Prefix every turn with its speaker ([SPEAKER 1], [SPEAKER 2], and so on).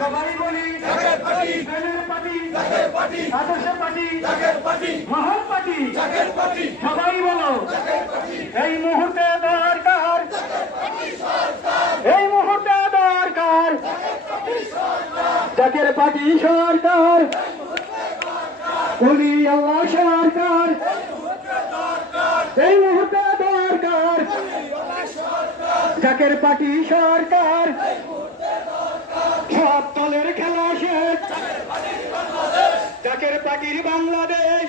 [SPEAKER 1] সবাই বলি
[SPEAKER 2] জাগের জাগের জাগের জাগের
[SPEAKER 1] এই মুহূর্তে দরকার এই মুহূর্তে দরকার জাকের পার্টি সরকার। বলি, আল্লাহ সরকার। এই মুহূর্তে দরকার। জাকের পার্টি সরকার। সব দলের খেলা শেষ। জাকের পার্টির
[SPEAKER 2] বাংলাদেশ।